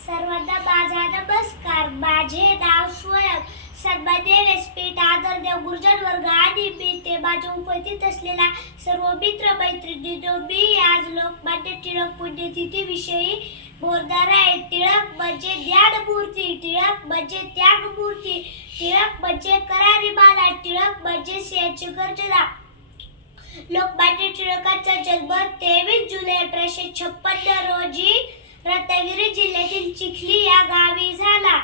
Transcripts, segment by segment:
सर्वांना माझा नमस्कार. माझे नाव स्वयं. सन्माननीय व्यासपीठ, आदरणीय गुरुजन वर्ग आणि मी ते माझ्या उपस्थित असलेला सर्व मित्र मैत्रिणींनो, मी आज लोकमान्य टिळक पुण्यतिथीविषयी बोलणार आहे. टिळक म्हणजे ज्ञानमूर्ती, टिळक म्हणजे त्यागमूर्ती, टिळक म्हणजे करारीमाला, टिळक म्हणजे सिंहाची गर्जना. लोकमान्य टिळकांचा जन्म 23 जुलै 1856 रोजी रत्नागिरी जिल्ह्यातील चिखली या गावी झाला.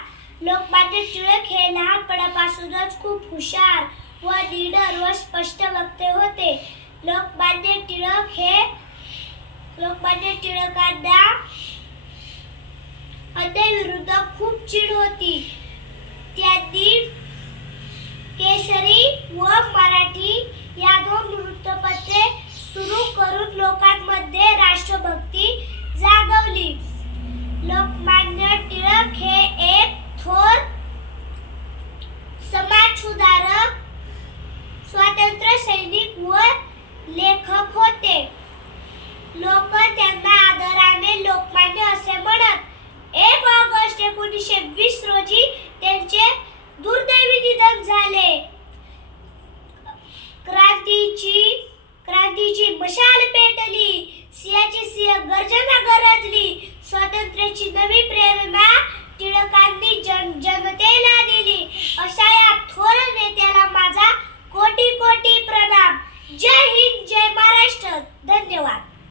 लोकमान्य टिळक हे लहानपणापासूनच खूप हुशार व निडर व स्पष्ट वक्ते होते. लोकमान्य टिळकांना अन्यायाविरुद्ध खूप चीड होती. त्यांनी केसरी व मराठी या दोन वृत्तपत्रे सुरू करून लोकांमध्ये राष्ट्रभक्ती जागवली. लोकमान्य टिळक हे एक थोर समाजसुधारक, स्वातंत्र्य सैनिक व लेखक होते. लोक त्यांना आदराने लोकमान्य असे म्हणत. 1 ऑगस्ट 1920 रोजी त्यांचे दुर्दैवी निधन झाले. क्रांतीची मशाल पेटली, सिंहाची सिंह गर्जना गरजली, स्वातंत्र्याची नवी प्रेरणा